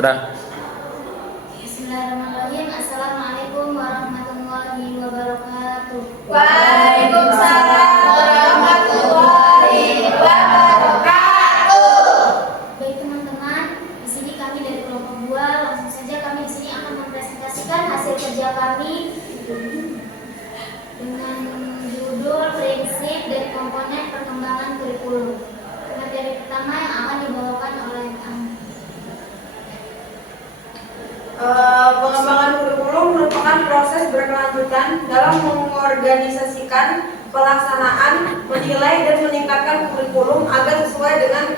Terserah. Bismillahirrahmanirrahim. Assalamualaikum warahmatullahi wabarakatuh. Waalaikumsalam warahmatullahi wabarakatuh. Baik teman-teman, di sini kami dari kelompok 2. Langsung saja kami di sini akan mempresentasikan hasil kerja kami dengan judul prinsip dan komponen perkembangan kurikulum. Materi pertama yang akan dibawakan oleh Pengembangan kurikulum merupakan proses berkelanjutan dalam mengorganisasikan pelaksanaan, menilai dan meningkatkan kurikulum agar sesuai dengan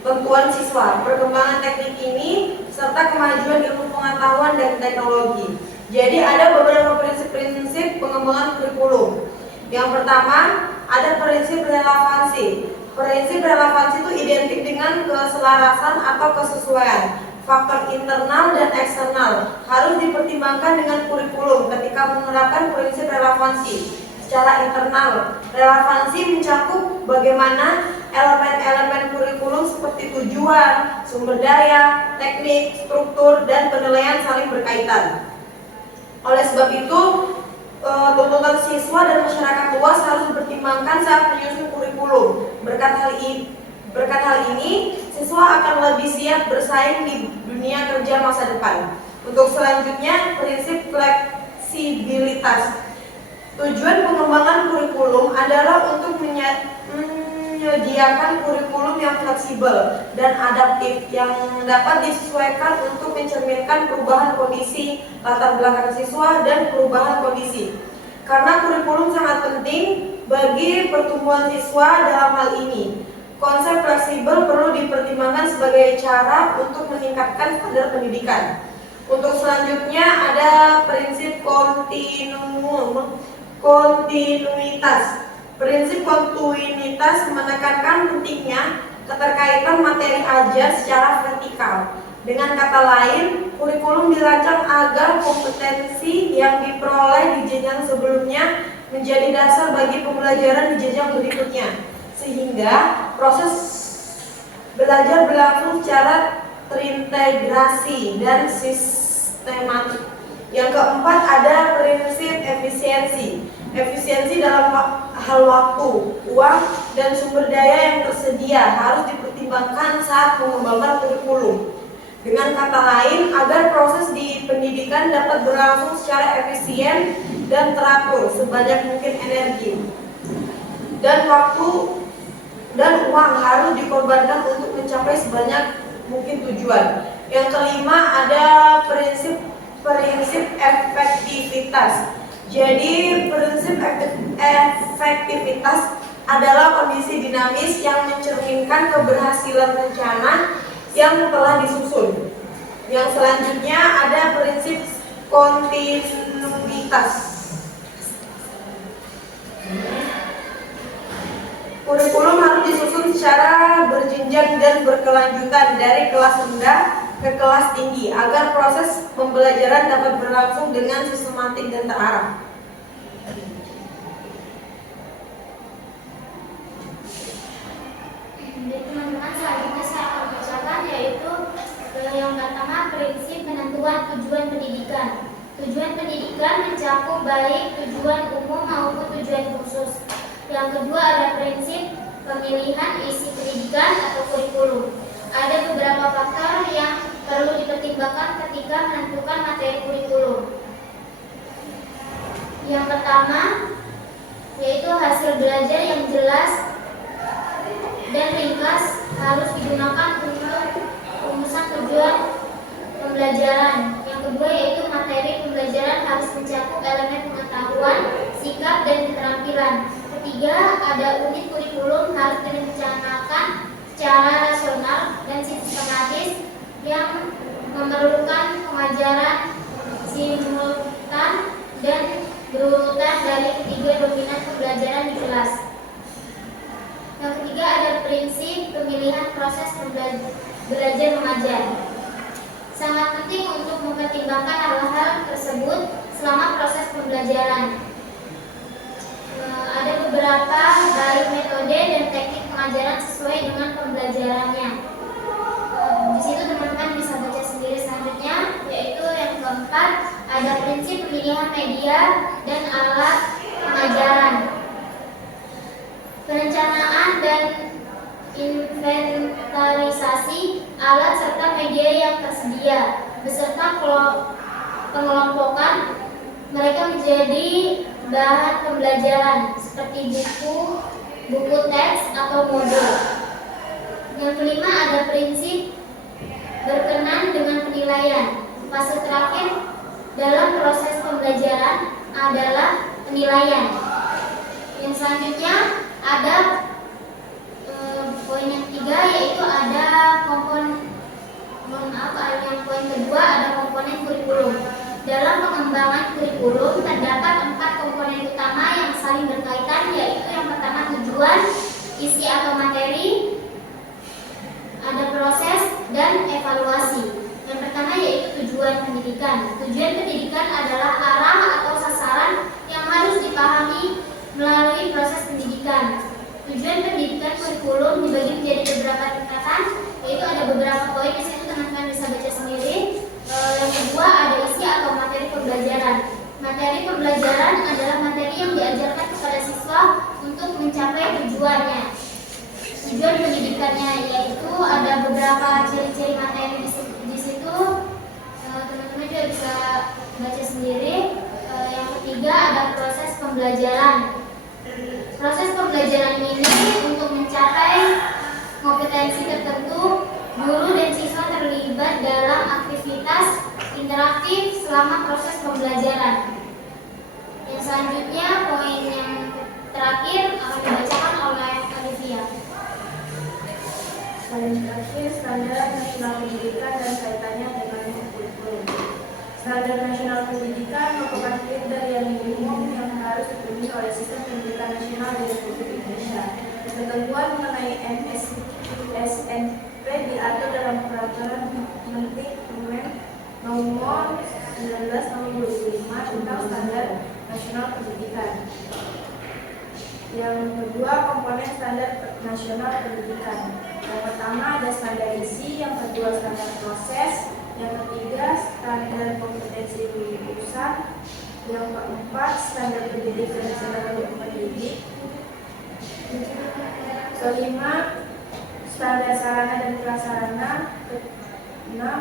kebutuhan siswa, perkembangan teknik ini, serta kemajuan ilmu pengetahuan dan teknologi. Jadi ada beberapa prinsip-prinsip pengembangan kurikulum. Yang pertama, ada prinsip relevansi. Prinsip relevansi itu identik dengan keselarasan atau kesesuaian. Faktor internal dan eksternal harus dipertimbangkan dengan kurikulum ketika menerapkan prinsip relevansi. Secara internal, relevansi mencakup bagaimana elemen-elemen kurikulum seperti tujuan, sumber daya, teknik, struktur, dan penilaian saling berkaitan. Oleh sebab itu, tuntutan siswa dan masyarakat luas harus dipertimbangkan saat menyusun kurikulum. Berkat hal ini, siswa akan lebih siap bersaing di dunia kerja masa depan. Untuk selanjutnya, prinsip fleksibilitas. Tujuan pengembangan kurikulum adalah untuk menyediakan kurikulum yang fleksibel dan adaptif yang dapat disesuaikan untuk mencerminkan perubahan kondisi latar belakang siswa dan perubahan kondisi. Karena kurikulum sangat penting bagi pertumbuhan siswa dalam hal ini. Konsep fleksibel perlu dipertimbangkan sebagai cara untuk meningkatkan standar pendidikan. Untuk selanjutnya ada prinsip kontinuitas. Prinsip kontinuitas menekankan pentingnya keterkaitan materi ajar secara vertikal. Dengan kata lain, kurikulum dirancang agar kompetensi yang diperoleh di jenjang sebelumnya menjadi dasar bagi pembelajaran di jenjang berikutnya, sehingga proses belajar berlangsung secara terintegrasi dan sistematik. Yang keempat ada prinsip efisiensi. Efisiensi dalam hal waktu, uang, dan sumber daya yang tersedia harus dipertimbangkan saat mengembangkan kurikulum. Dengan kata lain, agar proses di pendidikan dapat berlangsung secara efisien dan teratur, sebanyak mungkin energi dan waktu dan uang harus dikorbankan untuk mencapai sebanyak mungkin tujuan. Yang kelima ada prinsip efektivitas. Jadi prinsip efektivitas adalah kondisi dinamis yang mencerminkan keberhasilan rencana yang telah disusun. Yang selanjutnya ada prinsip kontinuitas. Kurikulum harus disusun secara berjenjang dan berkelanjutan dari kelas rendah ke kelas tinggi agar proses pembelajaran dapat berlangsung dengan sistematik dan terarah. teman-teman, selanjutnya saya akan bacakan yaitu yang pertama prinsip penentuan tujuan pendidikan. Tujuan pendidikan mencakup baik tujuan umum maupun tujuan khusus. Yang kedua ada prinsip pemilihan isi pendidikan atau kurikulum. Ada beberapa faktor yang perlu dipertimbangkan ketika menentukan materi kurikulum. Yang pertama yaitu hasil belajar yang jelas dan ringkas harus digunakan untuk rumusan tujuan pembelajaran. Yang kedua yaitu materi pembelajaran harus mencakup elemen pengetahuan, sikap, dan keterampilan. Ketiga, ada unit kurikulum harus direncanakan secara rasional dan sistematis yang memerlukan pengajaran simultan dan berurutan dari ketiga dominan pembelajaran di kelas. Yang ketiga ada prinsip pemilihan proses belajar mengajar. Sangat penting untuk mempertimbangkan hal-hal tersebut selama proses pembelajaran. Ada beberapa baik metode dan teknik pengajaran sesuai dengan pembelajarannya. Di situ teman-teman bisa media dan alat pengajaran. Perencanaan dan inventarisasi alat serta media yang tersedia beserta pengelompokan mereka menjadi bahan pembelajaran seperti buku teks atau modul. Yang kelima ada prinsip berkenan dengan penilaian. Fase terakhir dalam proses pembelajaran adalah penilaian. Yang selanjutnya ada poin yang ketiga, yaitu ada yang poin kedua ada komponen kurikulum. Dalam pengembangan kurikulum terdapat 4 komponen utama yang saling berkaitan, yaitu yang pertama tujuan, isi atau materi, ada proses, dan evaluasi. Yang pertama yaitu tujuan pendidikan. Tujuan pendidikan adalah arah atau sasaran yang harus dipahami melalui proses pendidikan. Tujuan pendidikan kurikulum dibagi menjadi beberapa tingkatan, yaitu ada beberapa poin di situ teman-teman bisa baca sendiri. Yang kedua ada isi atau materi pembelajaran. Materi pembelajaran adalah materi yang diajarkan kepada siswa untuk mencapai tujuannya. Tujuan pendidikannya yaitu ada beberapa ciri-ciri materi di situ. Teman-teman juga bisa baca sendiri. Yang ketiga ada proses pembelajaran. Proses pembelajaran ini untuk mencapai kompetensi tertentu, guru dan siswa terlibat dalam aktivitas interaktif selama proses pembelajaran. Yang selanjutnya poin yang terakhir akan dibacakan oleh Olivia. Poin terakhir, standar nasional pendidikan dan kaitannya dengan kurikulum. Standar nasional pendidikan merupakan kriteria minimum yang harus dipenuhi oleh sistem pendidikan nasional di Republik Indonesia. Ketentuan mengenai MSNP diatur dalam Peraturan Menteri Nomor 19 Tahun 2005 tentang Standar Nasional Pendidikan. Yang kedua, komponen standar nasional pendidikan. Yang pertama ada standar isi, yang kedua standar proses, yang ketiga standar kompetensi lulusan, yang keempat standar pendidik dan standar pendidik, kelima standar sarana dan prasarana, keenam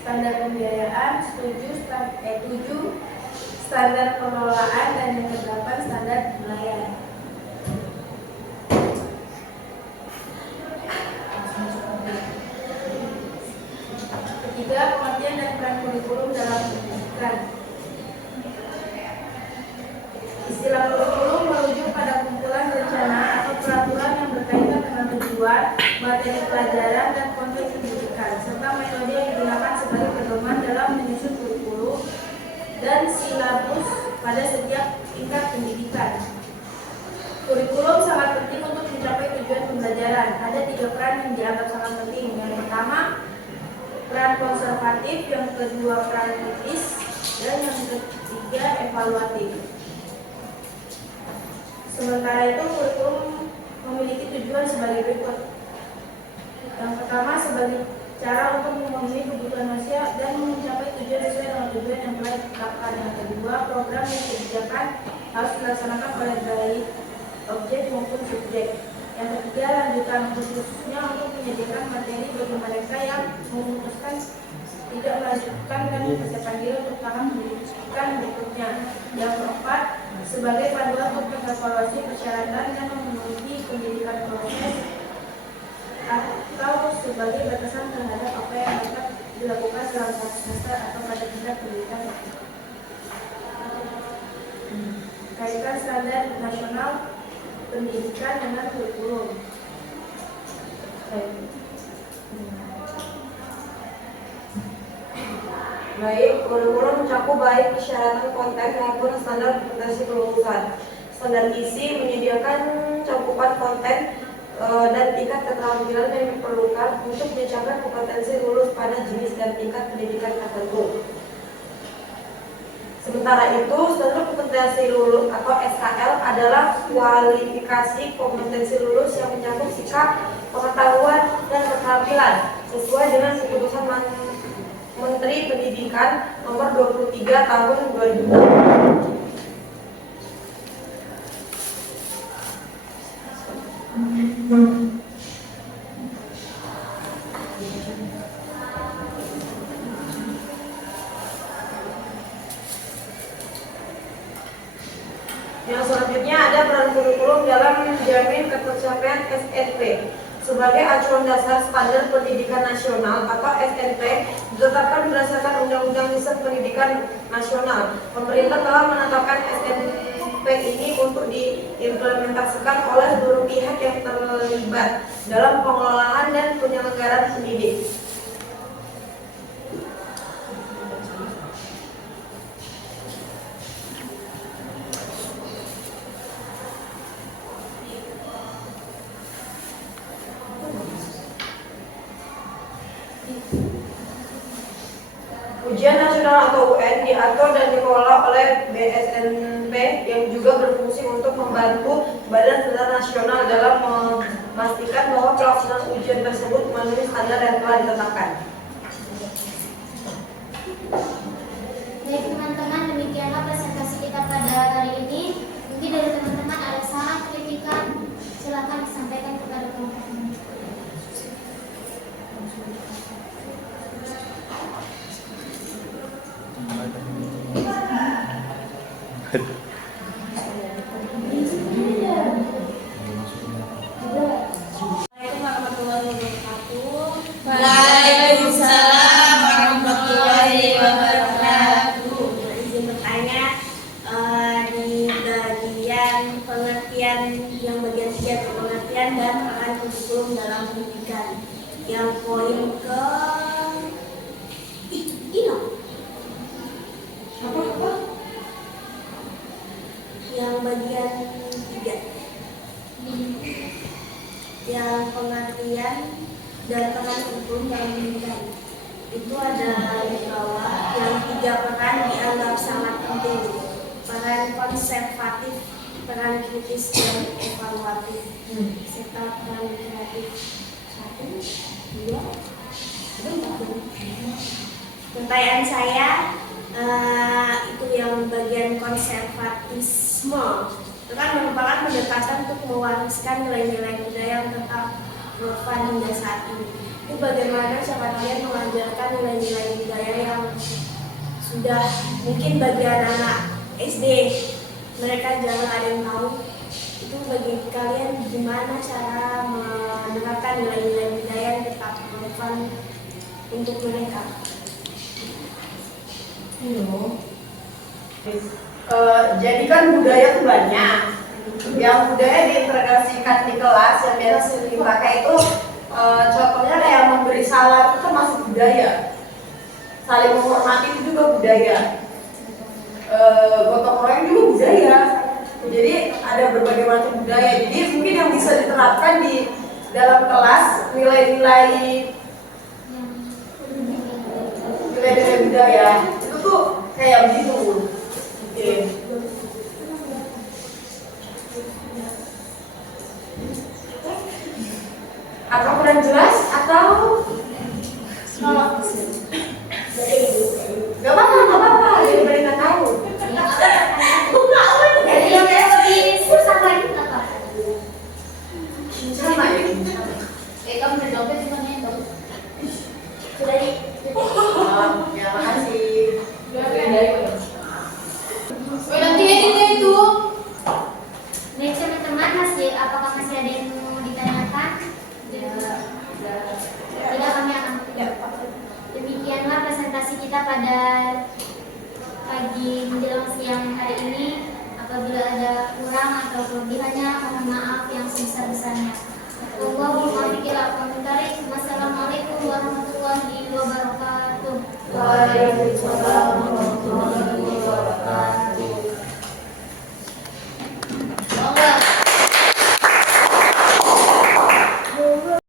standar pembiayaan, 7 standar pengelolaan, dan yang kedelapan standar penilaian. Ketiga, pengertian dan peran kurikulum dalam pendidikan. Istilah kurikulum merujuk pada kumpulan rencana atau peraturan yang berkaitan dengan tujuan, materi pelajaran, dan konteks pendidikan, serta metode yang digunakan sebagai pedoman dalam menyusun kurikulum dan silabus pada setiap tingkat pendidikan. Kurikulum sangat penting untuk mencapai tujuan pembelajaran. Ada 3 peran yang dianggap sangat penting. Yang pertama, peran konservatif, yang kedua peran kritis, dan yang ketiga evaluatif. Sementara itu, kurikulum memiliki tujuan sebagai berikut. Yang pertama, sebagai cara untuk memenuhi kebutuhan manusia dan mencapai tujuan sesuai dengan tujuan yang telah ditetapkan. Yang kedua, program dan kebijakan harus dilaksanakan oleh baik objek maupun subjek. Yang ketiga, lanjutan, khususnya untuk menyediakan materi bagi mereka yang memutuskan tidak melanjutkan dan mempersiapkan diri untuk tahap pendidikan berikutnya. Yang keempat, sebagai panduan untuk mengevaluasi persyaratan dan memenuhi pendidikan proses atau sebagai batasan terhadap apa yang dapat dilakukan dalam satu semester atau pada tingkat pendidikan. Kaitkan standar nasional pendidikan dengan kurikulum. Baik, kurikulum mencakup baik persyaratan konten maupun standar kompetensi kelulusan. Standar isi menyediakan cakupan konten dan tingkat keterampilan yang diperlukan untuk mencapai kompetensi lulus pada jenis dan tingkat pendidikan tertentu. Sementara itu, standar kompetensi lulus atau SKL adalah kualifikasi kompetensi lulus yang mencakup sikap, pengetahuan, dan keterampilan sesuai dengan keputusan Menteri Pendidikan Nomor 23 Tahun 2006. Yang selanjutnya ada peran kurikulum dalam menjamin ketercapaian SNP. Sebagai acuan dasar standar pendidikan nasional atau SNP ditetapkan berdasarkan Undang-Undang Sistem Pendidikan Nasional. Pemerintah telah menetapkan SNP ini untuk diimplementasikan oleh seluruh pihak yang terlibat dalam pengelolaan dan penyelenggaraan pendidik. Ujian nasional atau UN diatur dan dikelola oleh BSNP yang juga berfungsi untuk membantu Badan Standar Nasional dalam memastikan bahwa pelaksanaan ujian tersebut memenuhi standar yang telah ditetapkan. Baik teman-teman, demikianlah presentasi kita pada hari ini. Mungkin dari teman-teman ada saran, kritikan, silakan disampaikan kepada teman-teman. Waalaikumsalam warahmatullahi wabarakatuh. Izin bertanya, di bagian pengertian yang bagian 3 pengertian dan peran kurikulum dalam pendidikan, yang poin ke apa? Yang bagian 3 yang pengertian dan peran kurikulum dalam pendidikan itu ada di bawah. Yang 3 peran dianggap sangat penting: peran konservatif, peran kritis dan evaluatif, serta peran kreatif. 1, 2, 3. Pertanyaan saya itu yang bagian konservatisme itu kan merupakan pendekatan untuk mewariskan nilai-nilai budaya yang tetap relevan hingga saat ini. Itu bagaimana cara kalian mengajarkan nilai-nilai budaya yang sudah mungkin bagi anak-anak SD mereka jarang ada yang tahu. Itu bagi kalian gimana cara menerapkan nilai-nilai budaya yang tetap relevan untuk mereka? Jadi kan budaya itu banyak. Yang budaya diintegrasikan di kelas yang biasa dipakai itu contohnya kayak memberi salam itu termasuk budaya. Saling menghormati itu juga budaya. Gotong royong juga budaya. Jadi ada berbagai macam budaya. Jadi mungkin yang bisa diterapkan di dalam kelas nilai-nilai budaya itu tuh kayak begitu. Oke. Apakah kurang jelas atau nggak apa-apa, jadi mereka tahu. Jadi yang lebih susah lagi apa? Sama ya. Kamu berdoa cuma nyentuh. Sudah di. Ya, makasih. Nanti editnya itu. Baik teman-teman, apakah masih ada yang mau ditanyakan? Tidak, kami akan tutup. Demikianlah presentasi kita pada pagi menjelang siang hari ini. Apabila ada kurang atau kelebihannya, mohon maaf yang sebesar-besarnya. Wassalamualaikum warahmatullahi wabarakatuh. Waalaikumsalam.